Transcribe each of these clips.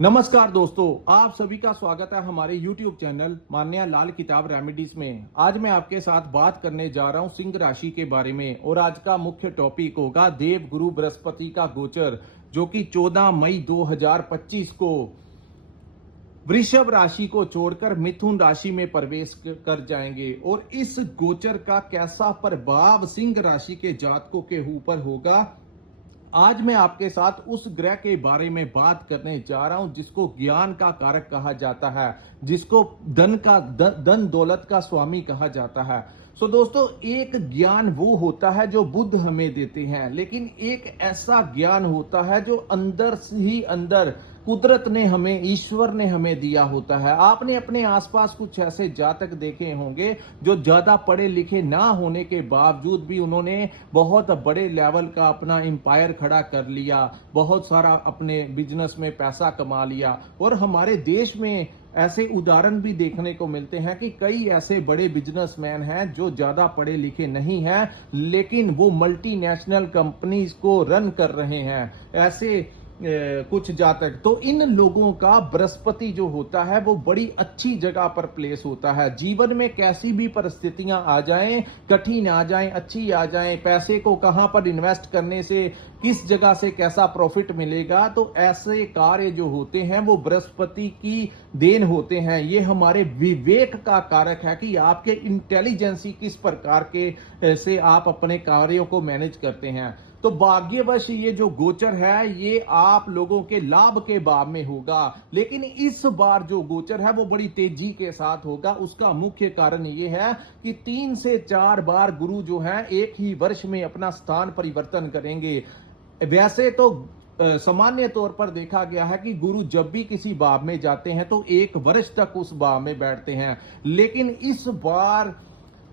नमस्कार दोस्तों, आप सभी का स्वागत है हमारे YouTube चैनल मान्या लाल किताब रेमेडीज में। आज मैं आपके साथ बात करने जा रहा हूं सिंह राशि के बारे में और आज का मुख्य टॉपिक होगा देव गुरु बृहस्पति का गोचर, जो कि 14 मई 2025 को वृषभ राशि को छोड़कर मिथुन राशि में प्रवेश कर जाएंगे। और इस गोचर का कैसा प्रभाव सिंह राशि के जातकों के ऊपर होगा, आज मैं आपके साथ उस ग्रह के बारे में बात करने जा रहा हूं जिसको ज्ञान का कारक कहा जाता है, जिसको धन दौलत का स्वामी कहा जाता है। सो दोस्तों, एक ज्ञान वो होता है जो बुद्ध हमें देते हैं, लेकिन एक ऐसा ज्ञान होता है जो अंदर से ही अंदर कुदरत ने हमें, ईश्वर ने हमें दिया होता है। आपने अपने आसपास कुछ ऐसे जातक देखे होंगे जो ज्यादा पढ़े लिखे ना होने के बावजूद भी उन्होंने बहुत बड़े लेवल का अपना एम्पायर खड़ा कर लिया, बहुत सारा अपने बिजनेस में पैसा कमा लिया। और हमारे देश में ऐसे उदाहरण भी देखने को मिलते हैं कि कई ऐसे बड़े बिजनेसमैन हैं जो ज्यादा पढ़े लिखे नहीं हैं, लेकिन वो मल्टीनेशनल कंपनीज को रन कर रहे हैं। ऐसे कुछ जातक, तो इन लोगों का बृहस्पति जो होता है वो बड़ी अच्छी जगह पर प्लेस होता है। जीवन में कैसी भी परिस्थितियां आ जाएं, कठिन आ जाएं, अच्छी आ जाएं, पैसे को कहां पर इन्वेस्ट करने से किस जगह से कैसा प्रॉफिट मिलेगा, तो ऐसे कार्य जो होते हैं वो बृहस्पति की देन होते हैं। ये हमारे विवेक का कारक है कि आपके इंटेलिजेंसी किस प्रकार के से आप अपने कार्यों को मैनेज करते हैं। तो भाग्यवश ये जो गोचर है ये आप लोगों के लाभ के भाव में होगा, लेकिन इस बार जो गोचर है वो बड़ी तेजी के साथ होगा। उसका मुख्य कारण ये है कि 3 से 4 बार गुरु जो है एक ही वर्ष में अपना स्थान परिवर्तन करेंगे। वैसे तो सामान्य तौर पर देखा गया है कि गुरु जब भी किसी भाव में जाते हैं तो 1 वर्ष तक उस भाव में बैठते हैं, लेकिन इस बार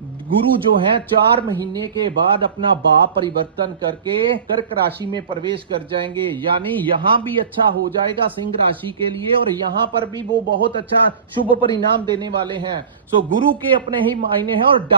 गुरु जो है 4 महीने के बाद अपना भाव परिवर्तन करके कर्क राशि में प्रवेश कर जाएंगे। यानी यहां भी अच्छा हो जाएगा सिंह राशि के लिए और यहां पर भी वो बहुत अच्छा शुभ परिणाम देने वाले हैं। सो गुरु के अपने ही मायने हैं। और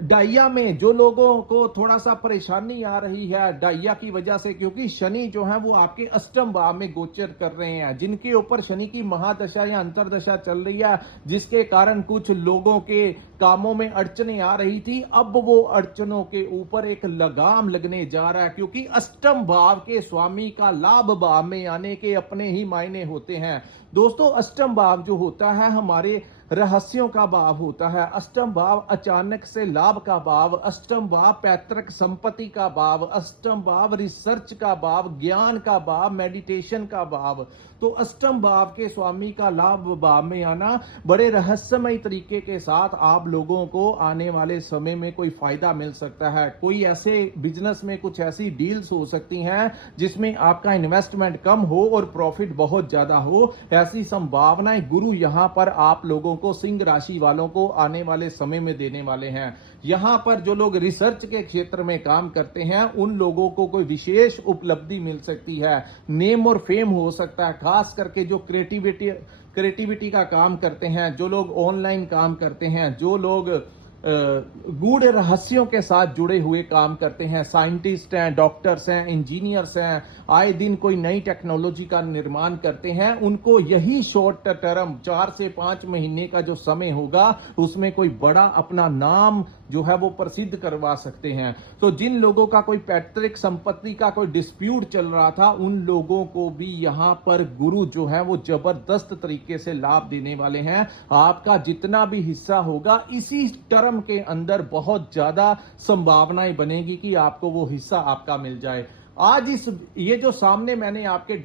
डाइया में जो लोगों को थोड़ा सा परेशानी आ रही है डाइया की वजह से, क्योंकि शनि जो है वो आपके अष्टम भाव में गोचर कर रहे हैं, जिनके ऊपर शनि की महादशा या अंतरदशा चल रही है, जिसके कारण कुछ लोगों के कामों में अड़चने आ रही थी। अब वो अड़चनों के ऊपर एक लगाम लगने जा रहा है, क्योंकि अष्टम भाव के स्वामी का लाभ भाव में आने के अपने ही मायने होते हैं। दोस्तों, अष्टम भाव जो होता है हमारे रहस्यों का भाव होता है। अष्टम भाव अचानक से लाभ का भाव, अष्टम भाव पैतृक संपत्ति का भाव, अष्टम भाव रिसर्च का भाव, ज्ञान का भाव, मेडिटेशन का भाव। तो अष्टम भाव के स्वामी का लाभ भाव में आना बड़े रहस्यमय तरीके के साथ आप लोगों को आने वाले समय में कोई फायदा मिल सकता है। कोई ऐसे बिजनेस में कुछ ऐसी डील्स हो सकती हैं जिसमें आपका इन्वेस्टमेंट कम हो और प्रॉफिट बहुत ज्यादा हो। ऐसी संभावनाएं गुरु यहां पर आप लोगों को, सिंह राशि वालों को आने वाले समय में देने वाले हैं। यहां पर जो लोग रिसर्च के क्षेत्र में काम करते हैं उन लोगों को कोई विशेष उपलब्धि मिल सकती है, नेम और फेम हो सकता है। खास करके जो क्रिएटिविटी का काम करते हैं, जो लोग ऑनलाइन काम करते हैं, जो लोग गूढ़ रहस्यों के साथ जुड़े हुए काम करते हैं, साइंटिस्ट हैं, डॉक्टर्स हैं, इंजीनियर्स हैं, आए दिन कोई नई टेक्नोलॉजी का निर्माण करते हैं, उनको यही शॉर्ट टर्म 4 से 5 महीने का जो समय होगा उसमें कोई बड़ा अपना नाम जो है वो प्रसिद्ध करवा सकते हैं। तो जिन लोगों का कोई पैतृक संपत्ति का कोई डिस्प्यूट चल रहा था उन लोगों को भी यहां पर गुरु जो है वो जबरदस्त तरीके से लाभ देने वाले हैं। आपका जितना भी हिस्सा होगा इसी टर्म के अंदर बहुत ज्यादा संभावनाएं बनेगी कि आपको वो हिस्सा आपका मिल जाए। आज ये जो सामने मैंने आपके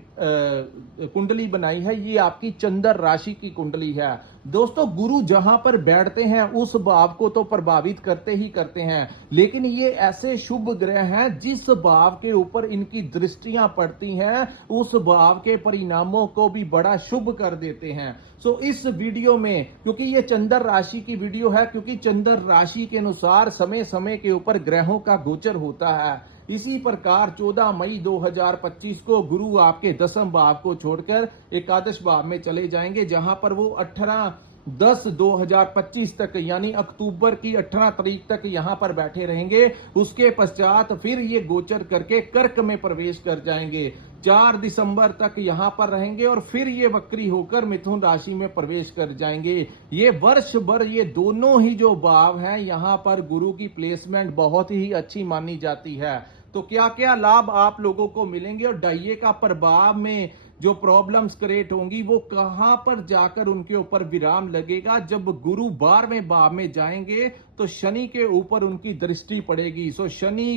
कुंडली बनाई है ये आपकी चंद्र राशि की कुंडली है। दोस्तों, गुरु जहां पर बैठते हैं उस भाव को तो प्रभावित करते ही करते हैं, लेकिन ये ऐसे शुभ ग्रह हैं जिस भाव के ऊपर इनकी दृष्टियां पड़ती हैं उस भाव के परिणामों को भी बड़ा शुभ कर देते हैं। सो इस वीडियो में, क्योंकि ये चंद्र राशि की वीडियो है, क्योंकि चंद्र राशि के अनुसार समय समय के ऊपर ग्रहों का गोचर होता है, इसी प्रकार 14 मई 2025 को गुरु आपके 10वें भाव को छोड़कर एकादश भाव में चले जाएंगे, जहां पर वो 18/10/2025 तक यानी अक्टूबर की 18 तारीख तक यहां पर बैठे रहेंगे। उसके पश्चात फिर ये गोचर करके कर्क में प्रवेश कर जाएंगे। 4 दिसंबर तक यहाँ पर रहेंगे और फिर ये वक्री होकर मिथुन राशि में प्रवेश कर जाएंगे। ये वर्ष भर ये दोनों ही जो भाव हैं यहाँ पर गुरु की प्लेसमेंट बहुत ही अच्छी मानी जाती है। तो क्या क्या लाभ आप लोगों को मिलेंगे और डाइये का प्रभाव में जो प्रॉब्लम्स क्रिएट होंगी वो कहां पर जाकर उनके ऊपर विराम लगेगा। जब गुरु 12वें भाव में जाएंगे तो शनि के ऊपर उनकी दृष्टि पड़ेगी। सो शनि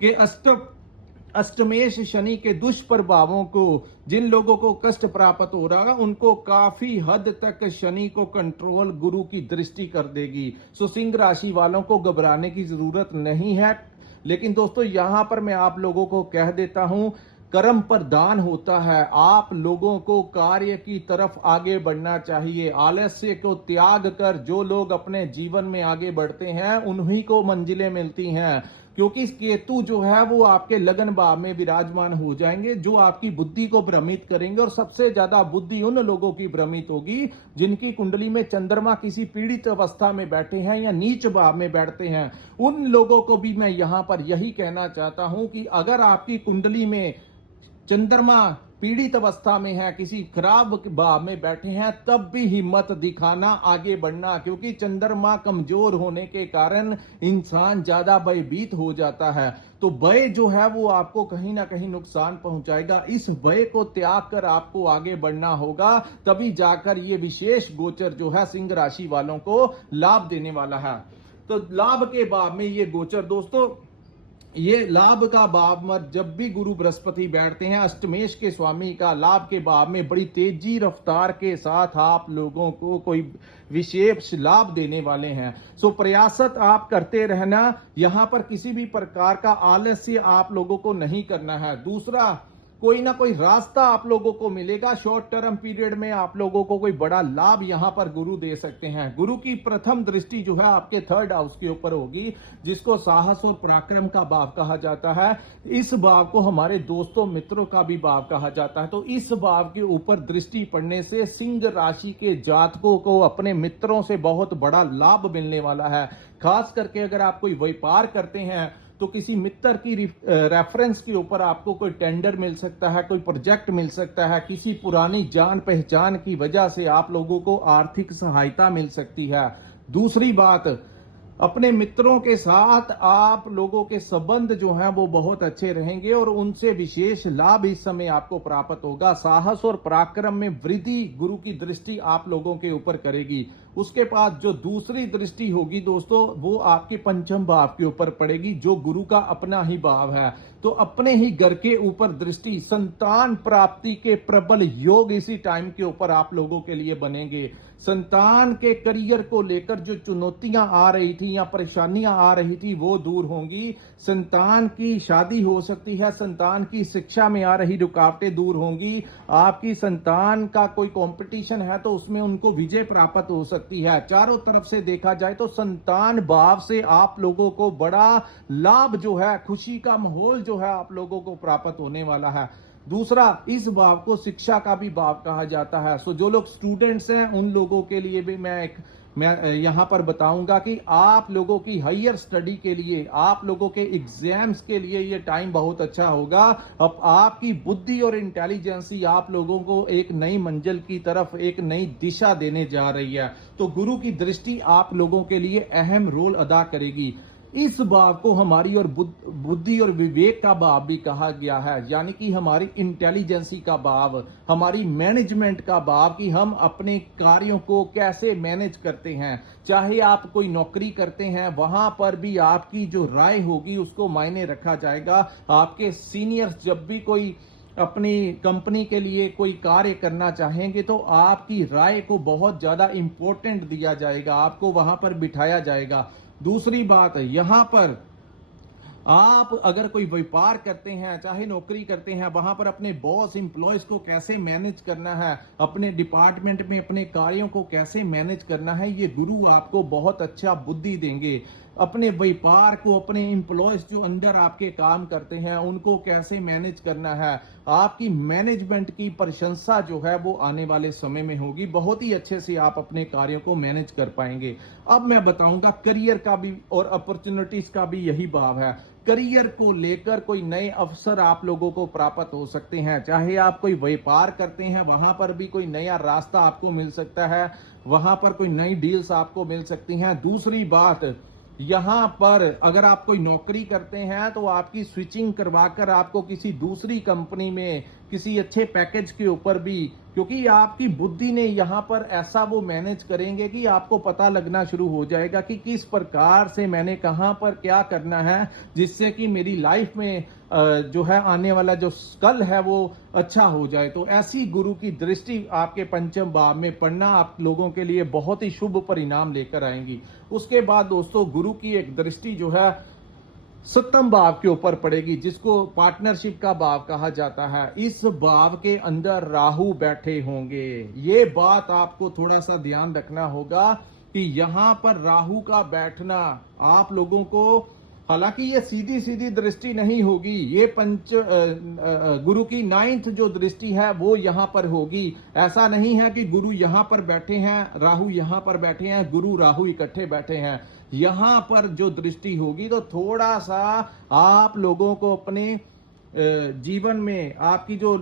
के अष्टमेश शनि के दुष्प्रभावों को जिन लोगों को कष्ट प्राप्त हो रहा है उनको काफी हद तक शनि को कंट्रोल गुरु की दृष्टि कर देगी। सो सिंह राशि वालों को घबराने की जरूरत नहीं है। लेकिन दोस्तों यहां पर मैं आप लोगों को कह देता हूं, कर्म प्रधान होता है। आप लोगों को कार्य की तरफ आगे बढ़ना चाहिए। आलस्य को त्याग कर जो लोग अपने जीवन में आगे बढ़ते हैं उन्हीं को मंजिलें मिलती हैं, क्योंकि केतु जो है वो आपके लगन भाव में विराजमान हो जाएंगे जो आपकी बुद्धि को भ्रमित करेंगे। और सबसे ज्यादा बुद्धि उन लोगों की भ्रमित होगी जिनकी कुंडली में चंद्रमा किसी पीड़ित अवस्था में बैठे हैं या नीच भाव में बैठते हैं। उन लोगों को भी मैं यहां पर यही कहना चाहता हूं कि अगर आपकी कुंडली में चंद्रमा पीड़ित अवस्था में है, किसी खराब भाव में बैठे हैं, तब भी हिम्मत दिखाना, आगे बढ़ना, क्योंकि चंद्रमा कमजोर होने के कारण इंसान ज्यादा भयभीत हो जाता है। तो भय जो है वो आपको कहीं ना कहीं नुकसान पहुंचाएगा। इस भय को त्याग कर आपको आगे बढ़ना होगा, तभी जाकर ये विशेष गोचर जो है सिंह राशि वालों को लाभ देने वाला है। तो लाभ के भाव में ये गोचर दोस्तों, ये लाभ का भाव में जब भी गुरु बृहस्पति बैठते हैं अष्टमेश के स्वामी का लाभ के भाव में बड़ी तेजी रफ्तार के साथ आप लोगों को कोई विशेष लाभ देने वाले हैं। सो प्रयासत आप करते रहना। यहां पर किसी भी प्रकार का आलस्य आप लोगों को नहीं करना है। दूसरा, कोई ना कोई रास्ता आप लोगों को मिलेगा। शॉर्ट टर्म पीरियड में आप लोगों को कोई बड़ा लाभ यहां पर गुरु दे सकते हैं। गुरु की प्रथम दृष्टि जो है आपके 3rd हाउस के ऊपर होगी, जिसको साहस और पराक्रम का भाव कहा जाता है। इस भाव को हमारे दोस्तों मित्रों का भी भाव कहा जाता है। तो इस भाव के ऊपर दृष्टि पड़ने से सिंह राशि के जातकों को अपने मित्रों से बहुत बड़ा लाभ मिलने वाला है। खास करके अगर आप कोई व्यापार करते हैं तो किसी मित्र की रेफरेंस के ऊपर आपको कोई टेंडर मिल सकता है, कोई प्रोजेक्ट मिल सकता है। किसी पुरानी जान पहचान की वजह से आप लोगों को आर्थिक सहायता मिल सकती है। दूसरी बात, अपने मित्रों के साथ आप लोगों के संबंध जो हैं वो बहुत अच्छे रहेंगे और उनसे विशेष लाभ इस समय आपको प्राप्त होगा। साहस और पराक्रम में वृद्धि गुरु की दृष्टि आप लोगों के ऊपर करेगी। उसके बाद जो दूसरी दृष्टि होगी दोस्तों, वो आपके 5वें भाव के ऊपर पड़ेगी, जो गुरु का अपना ही भाव है। तो अपने ही घर के ऊपर दृष्टि, संतान प्राप्ति के प्रबल योग इसी टाइम के ऊपर आप लोगों के लिए बनेंगे। संतान के करियर को लेकर जो चुनौतियां आ रही थी या परेशानियां आ रही थी वो दूर होंगी। संतान की शादी हो सकती है, संतान की शिक्षा में आ रही रुकावटें दूर होंगी। आपकी संतान का कोई कंपटीशन है तो उसमें उनको विजय प्राप्त हो सकती है। चारों तरफ से देखा जाए तो संतान भाव से आप लोगों को बड़ा लाभ जो है, खुशी का माहौल जो है आप लोगों को प्राप्त होने वाला है। दूसरा, इस भाव को शिक्षा का भी भाव कहा जाता है। सो जो लोग स्टूडेंट्स हैं उन लोगों के लिए भी मैं यहां पर बताऊंगा कि आप लोगों की हायर स्टडी के लिए, आप लोगों के एग्जाम्स के लिए ये टाइम बहुत अच्छा होगा। अब आपकी बुद्धि और इंटेलिजेंसी आप लोगों को एक नई मंजिल की तरफ, एक नई दिशा देने जा रही है। तो गुरु की दृष्टि आप लोगों के लिए अहम रोल अदा करेगी। इस भाव को हमारी और बुद्धि और विवेक का भाव भी कहा गया है, यानी कि हमारी इंटेलिजेंसी का भाव, हमारी मैनेजमेंट का भाव, कि हम अपने कार्यों को कैसे मैनेज करते हैं। चाहे आप कोई नौकरी करते हैं, वहां पर भी आपकी जो राय होगी उसको मायने रखा जाएगा। आपके सीनियर्स जब भी कोई अपनी कंपनी के लिए कोई कार्य करना चाहेंगे तो आपकी राय को बहुत ज्यादा इंपॉर्टेंट दिया जाएगा, आपको वहां पर बिठाया जाएगा। दूसरी बात, यहां पर आप अगर कोई व्यापार करते हैं, चाहे नौकरी करते हैं, वहां पर अपने बॉस एम्प्लॉयज को कैसे मैनेज करना है, अपने डिपार्टमेंट में अपने कार्यों को कैसे मैनेज करना है, ये गुरु आपको बहुत अच्छा बुद्धि देंगे। अपने व्यापार को, अपने एम्प्लॉयज जो अंडर आपके काम करते हैं उनको कैसे मैनेज करना है, आपकी मैनेजमेंट की प्रशंसा जो है वो आने वाले समय में होगी। बहुत ही अच्छे से आप अपने कार्यों को मैनेज कर पाएंगे। अब मैं बताऊंगा करियर का भी और अपॉर्चुनिटीज का भी यही भाव है। करियर को लेकर कोई नए अवसर आप लोगों को प्राप्त हो सकते हैं। चाहे आप कोई व्यापार करते हैं, वहां पर भी कोई नया रास्ता आपको मिल सकता है, वहां पर कोई नई डील्स आपको मिल सकती हैं। दूसरी बात, यहां पर अगर आप कोई नौकरी करते हैं तो आपकी स्विचिंग करवाकर आपको किसी दूसरी कंपनी में किसी अच्छे पैकेज के ऊपर भी, क्योंकि आपकी बुद्धि ने यहां पर ऐसा वो मैनेज करेंगे कि आपको पता लगना शुरू हो जाएगा कि किस प्रकार से मैंने कहां पर क्या करना है, जिससे कि मेरी लाइफ में जो है आने वाला जो कल है वो अच्छा हो जाए। तो ऐसी गुरु की दृष्टि आपके पंचम भाव में पड़ना आप लोगों के लिए बहुत ही शुभ परिणाम लेकर आएंगी। उसके बाद दोस्तों, गुरु की एक दृष्टि जो है सप्तम भाव के ऊपर पड़ेगी, जिसको पार्टनरशिप का भाव कहा जाता है। इस भाव के अंदर राहु बैठे होंगे। ये बात आपको थोड़ा सा ध्यान रखना होगा कि यहां पर राहु का बैठना आप लोगों को, हालांकि ये सीधी सीधी दृष्टि नहीं होगी, ये गुरु की 9th जो दृष्टि है वो यहां पर होगी। ऐसा नहीं है कि गुरु यहां पर बैठे हैं, राहु यहां पर बैठे हैं, गुरु राहु इकट्ठे बैठे हैं। यहां पर जो दृष्टि होगी तो थोड़ा सा आप लोगों को अपने जीवन में आपकी जो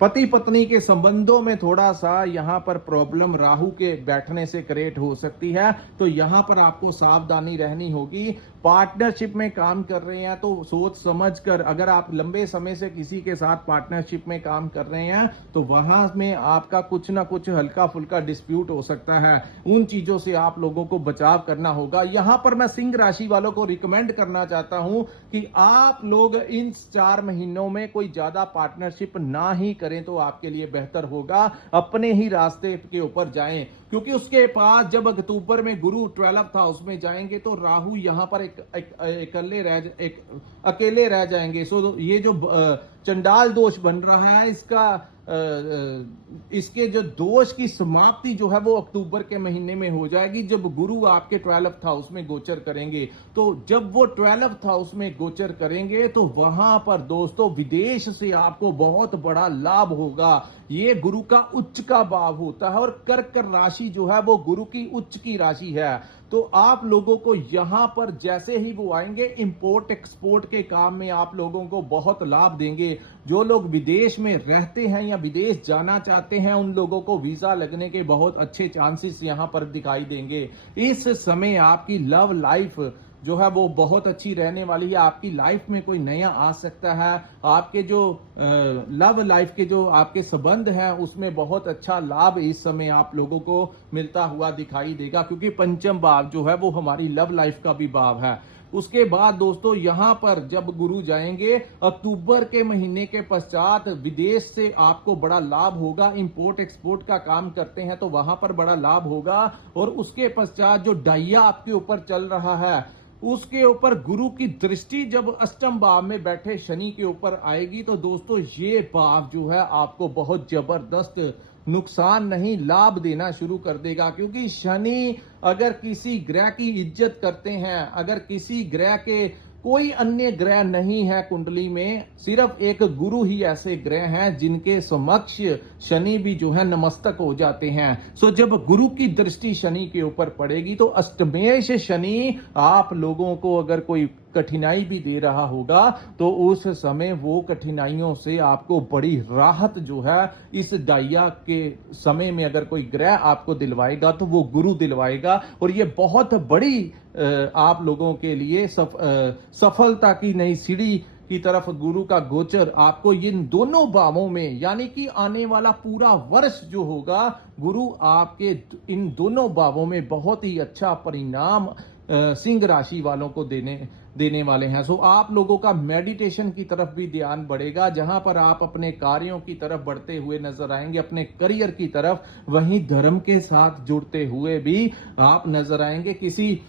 पति पत्नी के संबंधों में थोड़ा सा यहां पर प्रॉब्लम राहु के बैठने से क्रिएट हो सकती है। तो यहां पर आपको सावधानी रहनी होगी। पार्टनरशिप में काम कर रहे हैं तो सोच समझ कर, अगर आप लंबे समय से किसी के साथ पार्टनरशिप में काम कर रहे हैं तो वहां में आपका कुछ ना कुछ हल्का फुल्का डिस्प्यूट हो सकता है। उन चीजों से आप लोगों को बचाव करना होगा। यहां पर मैं सिंह राशि वालों को रिकमेंड करना चाहता हूं कि आप लोग इन 4 महीनों में कोई ज्यादा पार्टनरशिप ना ही करें तो आपके लिए बेहतर होगा। अपने ही रास्ते के ऊपर जाएं, क्योंकि उसके पास जब अक्टूबर में गुरु 12th हाउस में जाएंगे तो राहु यहां पर अकेले रह जाएंगे। सो ये जो चंडाल दोष बन रहा है, इसके जो दोष की समाप्ति जो है वो अक्टूबर के महीने में हो जाएगी, जब गुरु आपके 12th हाउस में गोचर करेंगे। तो जब वो 12th हाउस में गोचर करेंगे तो वहां पर दोस्तों विदेश से आपको बहुत बड़ा लाभ होगा। ये गुरु का उच्च का भाव होता है और कर्क राशि जो है वो गुरु की उच्च की राशि है। तो आप लोगों को यहां पर जैसे ही वो आएंगे, इंपोर्ट एक्सपोर्ट के काम में आप लोगों को बहुत लाभ देंगे। जो लोग विदेश में रहते हैं या विदेश जाना चाहते हैं, उन लोगों को वीजा लगने के बहुत अच्छे चांसेस यहां पर दिखाई देंगे। इस समय आपकी लव लाइफ जो है वो बहुत अच्छी रहने वाली है। आपकी लाइफ में कोई नया आ सकता है। आपके जो लव लाइफ के जो आपके संबंध हैं उसमें बहुत अच्छा लाभ इस समय आप लोगों को मिलता हुआ दिखाई देगा, क्योंकि पंचम भाव जो है वो हमारी लव लाइफ का भी भाव है। उसके बाद दोस्तों, यहां पर जब गुरु जाएंगे अक्टूबर के महीने के पश्चात, विदेश से आपको बड़ा लाभ होगा। इंपोर्ट एक्सपोर्ट का काम करते हैं तो वहां पर बड़ा लाभ होगा। और उसके पश्चात जो डाइया आपके ऊपर चल रहा है, उसके ऊपर गुरु की दृष्टि जब अष्टम भाव में बैठे शनि के ऊपर आएगी तो दोस्तों ये भाव जो है आपको बहुत जबरदस्त नुकसान नहीं लाभ देना शुरू कर देगा। क्योंकि शनि अगर किसी ग्रह की इज्जत करते हैं, अगर किसी ग्रह के कोई अन्य ग्रह नहीं है कुंडली में, सिर्फ एक गुरु ही ऐसे ग्रह हैं जिनके समक्ष शनि भी जो है नमस्तक हो जाते हैं। सो जब गुरु की दृष्टि शनि के ऊपर पड़ेगी तो अष्टमेश शनि आप लोगों को अगर कोई कठिनाई भी दे रहा होगा तो उस समय वो कठिनाइयों से आपको बड़ी राहत जो है इस डाइया के समय में अगर कोई ग्रह आपको दिलवाएगा तो वो गुरु दिलवाएगा। और ये बहुत बड़ी आप लोगों के लिए सफलता की नई सीढ़ी की तरफ गुरु का गोचर आपको इन दोनों भावों में, यानी कि आने वाला पूरा वर्ष जो होगा, गुरु आपके इन दोनों भावों में बहुत ही अच्छा परिणाम सिंह राशि वालों को देने वाले हैं। सो आप लोगों का मेडिटेशन की तरफ भी ध्यान बढ़ेगा, जहां पर आप अपने कार्यों की तरफ बढ़ते हुए नजर आएंगे, अपने करियर की तरफ, वहीं धर्म के साथ जुड़ते हुए भी आप नजर आएंगे। किसी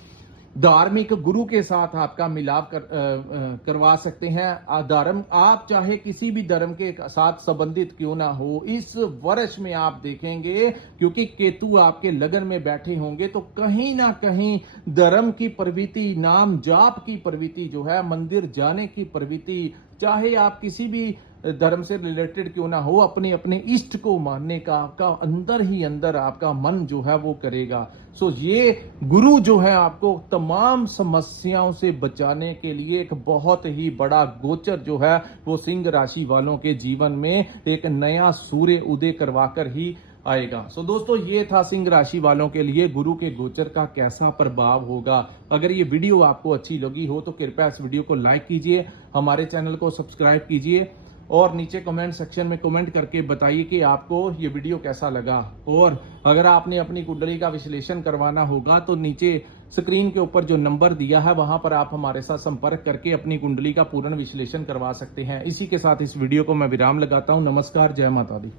धार्मिक गुरु के साथ आपका मिलाप करवा सकते हैं। धर्म आप चाहे किसी भी धर्म के साथ संबंधित क्यों ना हो, इस वर्ष में आप देखेंगे क्योंकि केतु आपके लगन में बैठे होंगे तो कहीं ना कहीं धर्म की प्रवृत्ति, नाम जाप की प्रवृत्ति जो है, मंदिर जाने की प्रवृत्ति, चाहे आप किसी भी धर्म से रिलेटेड क्यों ना हो, अपने अपने इष्ट को मानने का आपका अंदर ही अंदर आपका मन जो है वो करेगा। सो ये गुरु जो है आपको तमाम समस्याओं से बचाने के लिए एक बहुत ही बड़ा गोचर जो है वो सिंह राशि वालों के जीवन में एक नया सूर्य उदय करवाकर ही आएगा। सो दोस्तों, ये था सिंह राशि वालों के लिए गुरु के गोचर का कैसा प्रभाव होगा। अगर ये वीडियो आपको अच्छी लगी हो तो कृपया इस वीडियो को लाइक कीजिए, हमारे चैनल को सब्सक्राइब कीजिए और नीचे कमेंट सेक्शन में कमेंट करके बताइए कि आपको ये वीडियो कैसा लगा। और अगर आपने अपनी कुंडली का विश्लेषण करवाना होगा तो नीचे स्क्रीन के ऊपर जो नंबर दिया है वहां पर आप हमारे साथ संपर्क करके अपनी कुंडली का पूर्ण विश्लेषण करवा सकते हैं। इसी के साथ इस वीडियो को मैं विराम लगाता हूं। नमस्कार, जय माता दी।